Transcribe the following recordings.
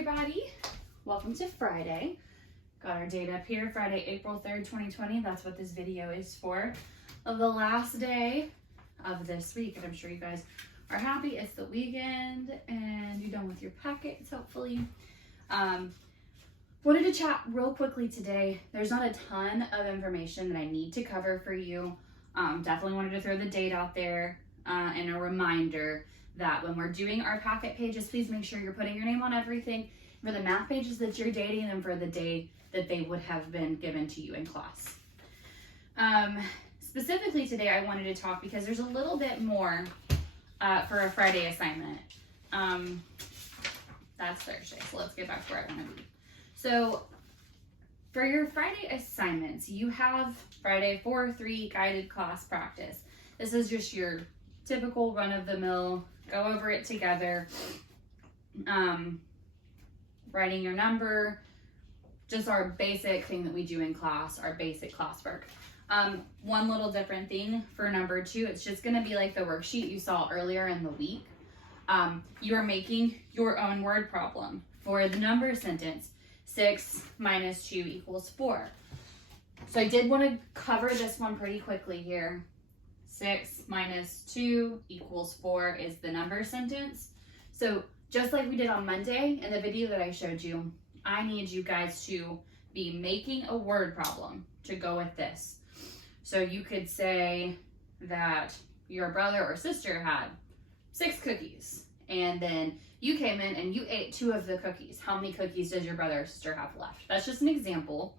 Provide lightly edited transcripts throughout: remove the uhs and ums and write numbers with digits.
everybody. Welcome to Friday. Got our date up here, Friday, April 3rd, 2020. That's what this video is for. Of the last day of this week, and I'm sure you guys are happy. It's the weekend and you're done with your packets, hopefully. Wanted to chat real quickly today. There's not a ton of information that I need to cover for you. Definitely wanted to throw the date out there and a reminder that when we're doing our packet pages, please make sure you're putting your name on everything. For the math pages that you're dating and for the day that they would have been given to you in class. Specifically today, I wanted to talk because there's a little bit more for a Friday assignment. That's Thursday, so let's get back to where I want to be. So for your Friday assignments, you have Friday 4-3 guided class practice. This is just your typical run-of-the-mill, go over it together, writing your number, just our basic thing that we do in class, our basic classwork. One little different thing for number 2, it's just gonna be like the worksheet you saw earlier in the week. You are making your own word problem. For the number sentence, 6 minus 2 equals 4. So I did want to cover this one pretty quickly here. 6 minus 2 equals 4 is the number sentence. So just like we did on Monday in the video that I showed you, I need you guys to be making a word problem to go with this. So you could say that your brother or sister had 6 cookies, and then you came in and you ate 2 of the cookies. How many cookies does your brother or sister have left? That's just an example.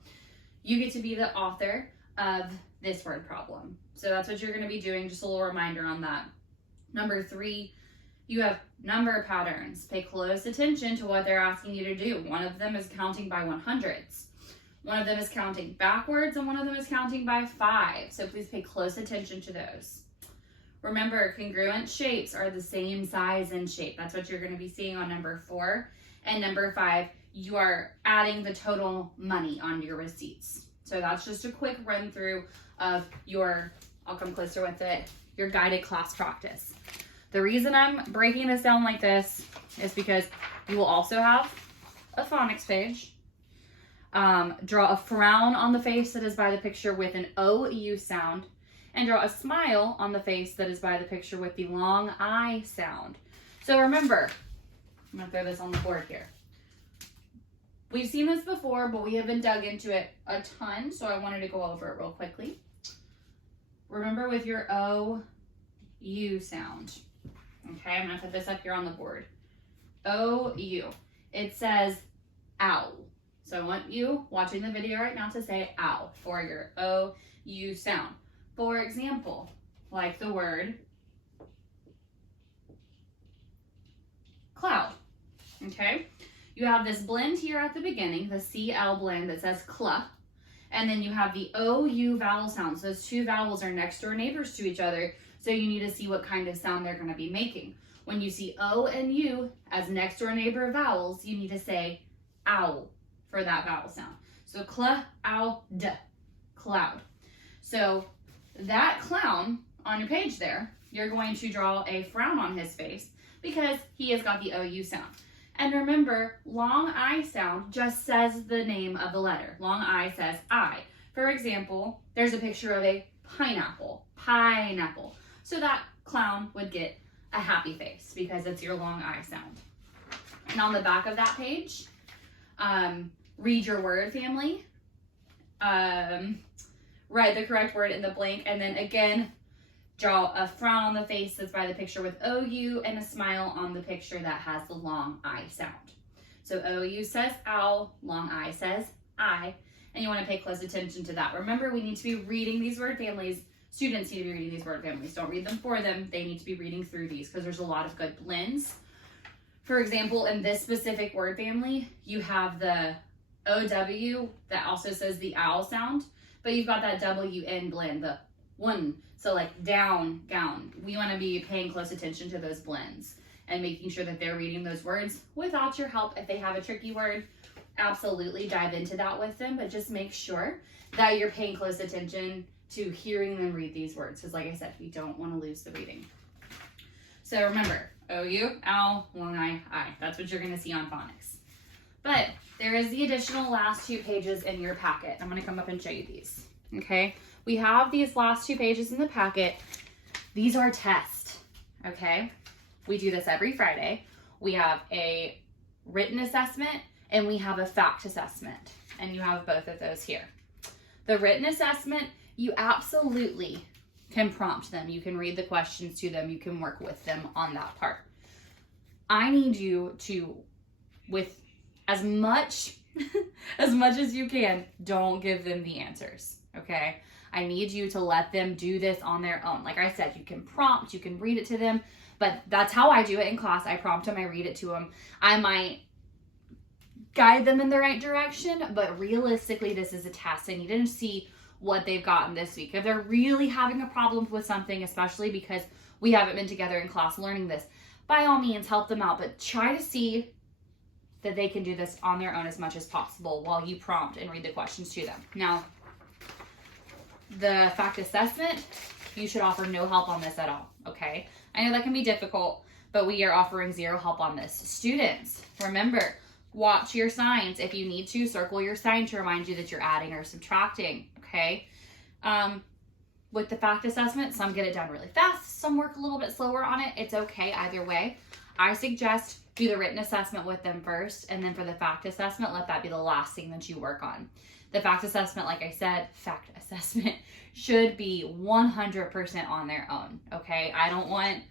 You get to be the author of this word problem. So that's what you're going to be doing. Just a little reminder on that. Number 3, you have number patterns. Pay close attention to what they're asking you to do. One of them is counting by 100s. One of them is counting backwards, and one of them is counting by 5. So please pay close attention to those. Remember, congruent shapes are the same size and shape. That's what you're going to be seeing on number 4. And number 5, you are adding the total money on your receipts. So that's just a quick run through of your, I'll come closer with it, your guided class practice. The reason I'm breaking this down like this is because you will also have a phonics page. Draw a frown on the face that is by the picture with an OU sound, and draw a smile on the face that is by the picture with the long I sound. So remember, I'm going to throw this on the board here. We've seen this before, but we haven't dug into it a ton, so I wanted to go over it real quickly. Remember with your OU sound. Okay, I'm going to put this up here on the board. OU. It says ow. So I want you watching the video right now to say ow for your OU sound. For example, like the word cloud. Okay? You have this blend here at the beginning, the CL blend that says cl, and then you have the OU vowel sounds. Those 2 vowels are next door neighbors to each other, so you need to see what kind of sound they're going to be making. When you see O and U as next door neighbor vowels, you need to say ow for that vowel sound. So cl, ow, d, cloud. So that clown on your page there, you're going to draw a frown on his face because he has got the OU sound. And remember, long I sound just says the name of the letter. Long I says I. For example, there's a picture of a pineapple. Pineapple. So that clown would get a happy face because it's your long I sound. And on the back of that page, read your word family. Write the correct word in the blank, and then again, draw a frown on the face that's by the picture with OU and a smile on the picture that has the long I sound. So OU says ow, long I says I, and you want to pay close attention to that. Remember, we need to be reading these word families. Students need to be reading these word families. Don't read them for them. They need to be reading through these because there's a lot of good blends. For example, in this specific word family, you have the OW that also says the owl sound, but you've got that WN blend, the one. So like down, gown. We want to be paying close attention to those blends and making sure that they're reading those words without your help. If they have a tricky word, absolutely dive into that with them, but just make sure that you're paying close attention to hearing them read these words. Because like I said, we don't want to lose the reading. So remember, OU, owl, long I. That's what you're going to see on phonics. But there is the additional last 2 pages in your packet. I'm gonna come up and show you these, okay? We have these last 2 pages in the packet. These are tests, okay? We do this every Friday. We have a written assessment and we have a fact assessment, and you have both of those here. The written assessment, you absolutely can prompt them. You can read the questions to them. You can work with them on that part. I need you to, with as much as you can, don't give them the answers, okay? I need you to let them do this on their own. Like I said, you can prompt, you can read it to them, but that's how I do it in class. I prompt them, I read it to them. I might guide them in the right direction, but realistically, this is a test. I need to see what they've gotten this week. If they're really having a problem with something, especially because we haven't been together in class learning this, by all means, help them out, but try to see that they can do this on their own as much as possible while you prompt and read the questions to them. Now, the fact assessment, you should offer no help on this at all, okay? I know that can be difficult, but we are offering 0 help on this. Students, remember, watch your signs. If you need to, circle your sign to remind you that you're adding or subtracting, okay? With the fact assessment, some get it done really fast, some work a little bit slower on it. It's okay either way. I suggest do the written assessment with them first, and then for the fact assessment, let that be the last thing that you work on. The fact assessment, like I said, fact assessment should be 100% on their own, okay? I don't want,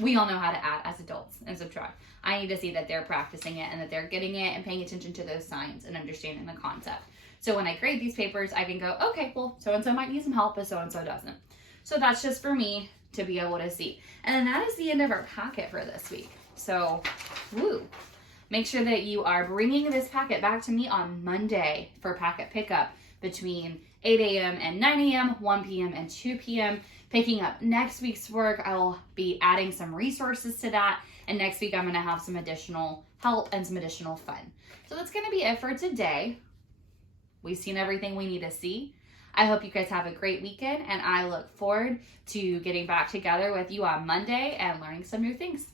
we all know how to add as adults and subtract. I need to see that they're practicing it and that they're getting it and paying attention to those signs and understanding the concept. So when I grade these papers, I can go, okay, well, so-and-so might need some help, but so-and-so doesn't. So that's just for me to be able to see. And then that is the end of our packet for this week. So, woo. Make sure that you are bringing this packet back to me on Monday for packet pickup between 8 a.m. and 9 a.m., 1 p.m. and 2 p.m. Picking up next week's work, I will be adding some resources to that. And next week, I'm going to have some additional help and some additional fun. So that's going to be it for today. We've seen everything we need to see. I hope you guys have a great weekend, and I look forward to getting back together with you on Monday and learning some new things.